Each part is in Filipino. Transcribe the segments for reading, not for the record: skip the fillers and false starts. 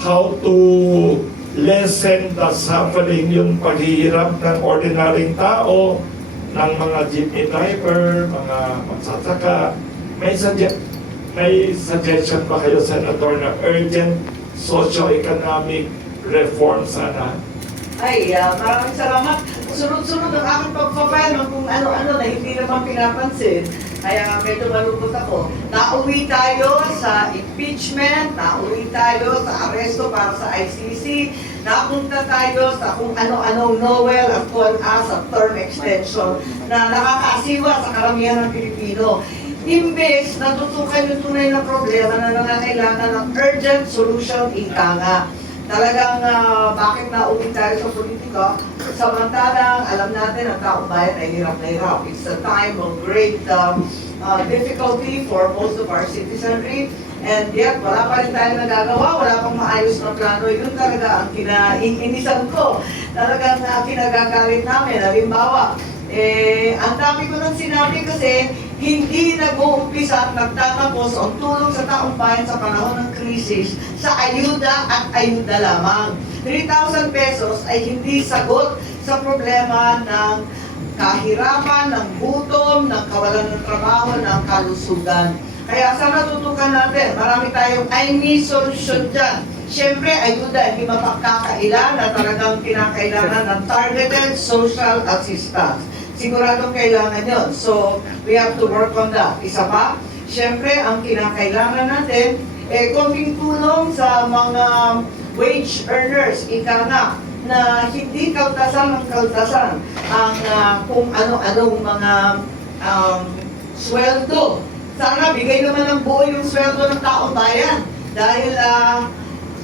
how to lessen the suffering, yung paghihirap ng ordinaryong tao, ng mga jeepney driver, mga magsasaka. May suggestion ba kayo, Senator, na urgent socio-economic reform sana? Maraming salamat. Sunod-sunod ang aking pagpapayal kung ano-ano na hindi naman pinapansin. Kaya medyo malungkot ako. Nauwi tayo sa impeachment, nauwi tayo sa aresto para sa ICC, napunta tayo sa kung ano-ano Noel at Kuan-A sa term extension na nakakaasiwa sa karamihan ng Pilipino. Imbes na tutukan yung tunay na problema na nangangailangan ng urgent solution, ika nga. Talagang bakit nauwi tayo sa politika? Samantalang alam natin ang taong bayan ay hirap na hirap. It's a time of great difficulty for most of our citizenry. And yet, wala pa rin tayo nagagawa, wala pang maayos na plano. Yun talaga ang inisan ko. Talagang kinagagalit namin. Halimbawa, ang dami ko nang sinabi kasi hindi nag-uumpisa at nagtatapos ang tulong sa taong bayan sa panahon ng krisis sa ayuda at ayuda lamang. 3,000 pesos ay hindi sagot sa problema ng kahirapan, ng gutom, ng kawalan ng trabaho, ng kalusugan. Kaya sana tutukan natin, marami tayong may solution dyan. Siyempre, ayuda, hindi mapagkakailan na talagang kinakailangan ng targeted social assistance. Siguradong kailangan yon. So, we have to work on that. Isa pa, siyempre, ang kinakailangan natin, konting tulong sa mga wage earners, ika nga, na hindi kaltasan ang kaltasan ang kung ano-anong mga sweldo. Sana bigay naman ng buo yung sweldo ng taong bayan. Dahil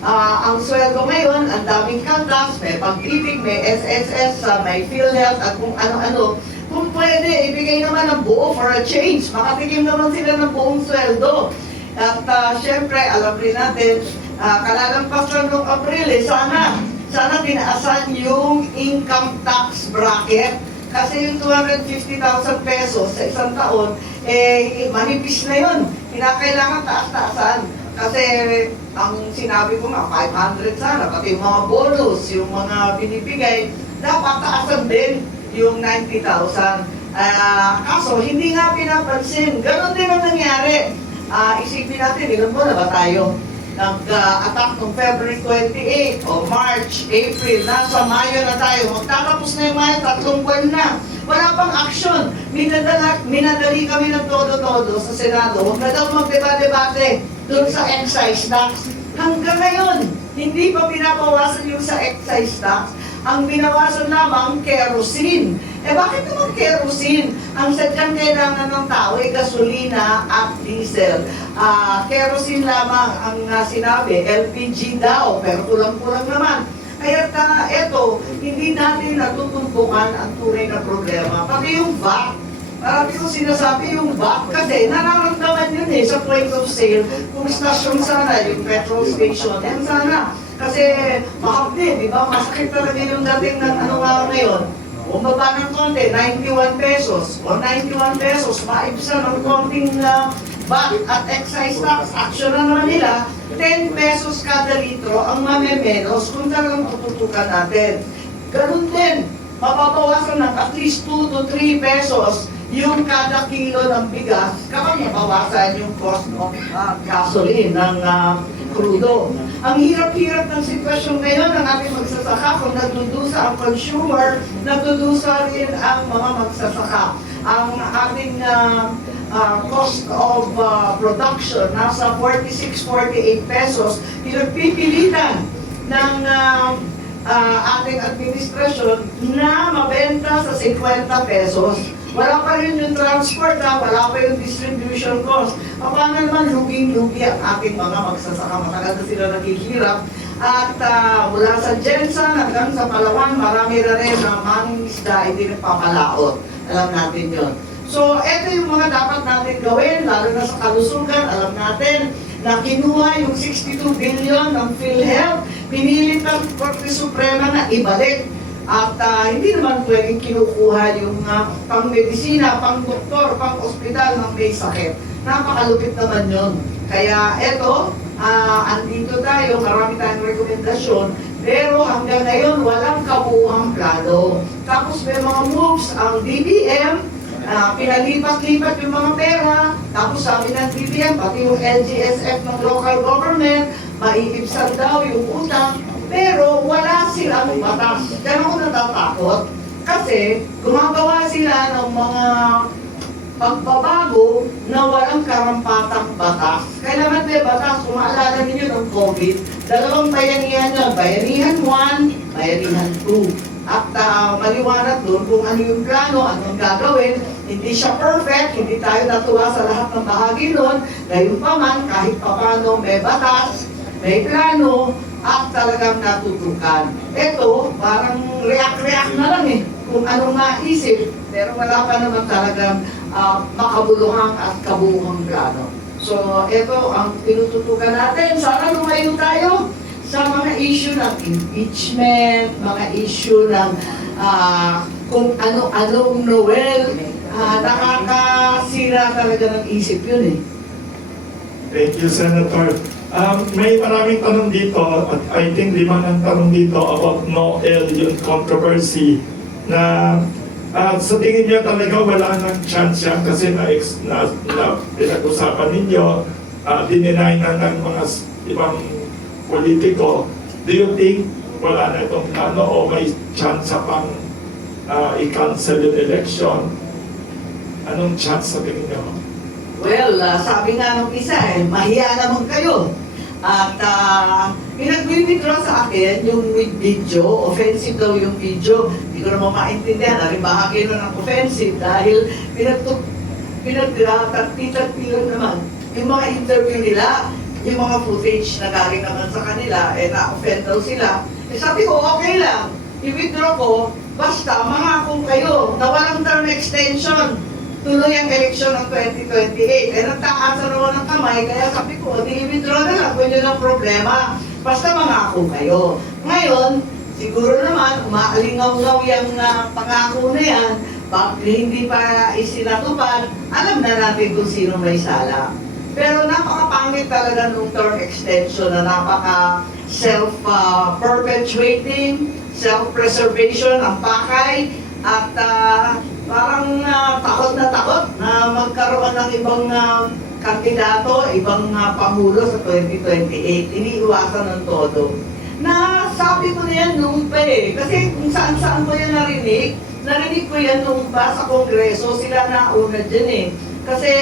ang sweldo ngayon, ang daming kaltas, may pag-ibig, may SSS, may PhilHealth, at kung ano-ano. Kung pwede, ibigay naman ng buo for a change. Makatikim naman sila ng buong sweldo. At syempre, alam rin natin, kalalampas lang noong Abril, sana tinaasan yung income tax bracket. Kasi yung 250,000 pesos sa isang taon, manipis na yun. Kinakailangan taas-taasan. Kasi ang sinabi ko nga, 500 sana, pati yung mga bonus, yung mga binibigay, dapat taasan din yung 90,000. Kaso, hindi nga pinapansin. Ganon din ang nangyari. Isipin natin, ilan mo na ba tayo? Nag-attack noong February 28 o March, April, nasa Mayo na tayo. Magtatapos na yung Mayo, 3 buwan na. Wala pang aksyon. Minadali kami ng todo-todo sa Senado. Huwag na daw magdeba-debate doon sa excise tax. Hanggang ngayon, hindi pa pinabawasan yung sa excise tax. Ang binawasan lamang, kerosene. Bakit naman kerosene? Ang sadyang kailangan ng tao ay gasolina at diesel. Kerosene lamang ang sinabi, LPG daw, pero kulang-kulang naman. Kaya eto, hindi natin natutumpukan ang tunay na problema. Pati yung VAT, marami ko sinasabi yung VAT kasi nararamdaman yun sa point of sale. Kung stasyon sana, yung petrol station, yan sana. Kasi mahapdi, di ba? Masakit talaga yung dating ng ngayon. Bumaba ng konti, 91 pesos. O 91 pesos, maibsan ng konting VAT at excise tax. Action na naman nila, 10 pesos kada litro ang mamemenos kung talagang tututukan natin. Ganun din, mapapawasan ng at least 2 to 3 pesos yung kada kilo ng bigas kapag mabawasan yung cost ng gasoline, ng crudo. Ang hirap-hirap ng sitwasyon ngayon ng ating magsasaka. Kung nagdudusa ang consumer, nagdudusa rin ang mga magsasaka. Ang ating cost of production nasa 46-48 pesos, pinagpipilitan ng ating administrasyon na mabenta sa 50 pesos. Wala pa rin yung transport, wala pa yung distribution cost. Paano naman luging-lugi ang ating mga magsasaka? Matagal na sila naghihirap. At mula sa Jensen hanggang sa Palawan, marami na rin na mangingisda, hindi nagpapalaot. Alam natin yon. So, ito yung mga dapat natin gawin, lalo na sa kalusugan. Alam natin na kinuha yung 62 billion ng PhilHealth, pinilit ng Korte Suprema na ibalik. At hindi naman pwedeng kinukuha yung pang-medisina, pang-doktor, pang-ospital ng may sakit. Napakalupit naman yun. Kaya eto, andito tayo, marami tayong rekomendasyon, pero hanggang ngayon walang kabuuang plano. Tapos may mga moves ang DBM, pinalipat-lipat yung mga pera, tapos sabi ng DBM, pati yung LGSF ng local government, maiibsan daw yung utang, pero wala silang batas. Kaya ako natatakot, kasi gumagawa sila ng mga pagbabago na walang karampatang batas. Kailangan may batas, kung maalala ninyo ng COVID, dalawang bayanihan yun, bayanihan 1, bayanihan 2. At maliwanag doon kung ano yung plano, anong gagawin. Hindi siya perfect, hindi tayo natuwa sa lahat ng bahagi noon. Ngayon pa man, kahit papano may batas, may plano, at talagang natutukan. Ito, parang react-react na lang kung anong maisip. Pero wala pa naman talagang makabuluhang at kabuuhang plano. So, ito ang tinututukan natin. Sana lumayo tayo sa mga issue ng impeachment, mga issue ng kung ano-anong Noel, nakakasira talaga ng isip yun Thank you, Senator. May maraming tanong dito, at I think 5 ng tanong dito about Noel, yung controversy, na sa tingin niyo talaga wala nang chance yan kasi na pinag-usapan ninyo, dininay na ng mga ibang politiko. Do you think wala na itong plano o may chance pang i-cancel yung election? Anong chance sa tingin niyo? Well, sabi nga nung isa mahiya naman kayo. At pinag-withdraw sa akin yung with video, offensive daw yung video. Hindi ko naman maintindihan, rin bahagi nun ng offensive dahil pinagtagpilan naman yung mga interview nila, yung mga footage na galing naman sa kanila, na-offend daw sila. Sabi ko, okay lang, i-withdraw ko, basta mangako kayo na walang term extension. Tuloy ang eleksyon ng 2028. Nagtaasa naman ng kamay, kaya sabi ko, di-withdraw na lang, kung yun ang problema. Basta mangako kayo. Ngayon, siguro naman, umaalingaw-ngaw yung pangako na yan, bakit hindi pa isinatupad, alam na natin kung sino may sala. Pero napakapangit talaga nung term extension na napaka self-perpetuating, self-preservation ang pakay, at parang takot na magkaroon ng ibang kandidato, ibang pangulo sa 2028. Iniiwasan ng todo. Na sabi ko na yan nung pa kasi kung saan-saan ko yan narinig ko yan nung pa sa Kongreso, sila nauna dyan Kasi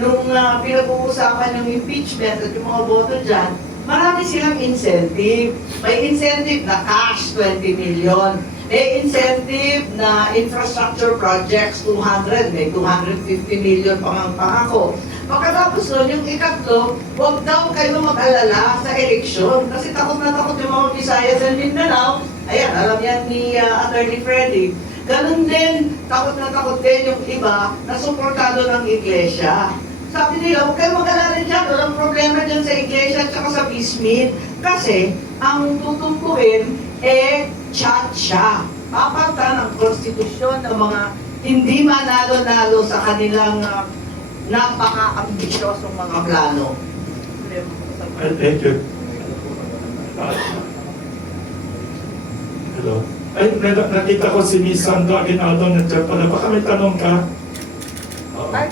nung pinag-uusapan yung impeachment at yung mga boto dyan, marami silang incentive. May incentive na cash, 20 million. May incentive na infrastructure projects, 200. May 250 million pangako. Pagkatapos nun, yung ikatlo, huwag daw kayo mag-alala sa eleksyon. Kasi takot na takot yung mga Visayas and Mindanao. Ayan, alam yan ni Attorney Freddy. Ganun din, takot na takot din yung iba na suportado ng iglesia. Sabi nila, huwag kayo mag-alala dyan, walang problema dyan sa iglesia at saka sa bismit. Kasi, ang tutumpuin, tsa-tsa. Papata ng konstitusyon ng mga hindi manalo-nalo sa kanilang napaka-ambisyosong mga plano. Thank you. Hello. Ay, nakita ko si Miss Sandra Aguinaldo nandiyan pala. Baka may tanong ka? Ay,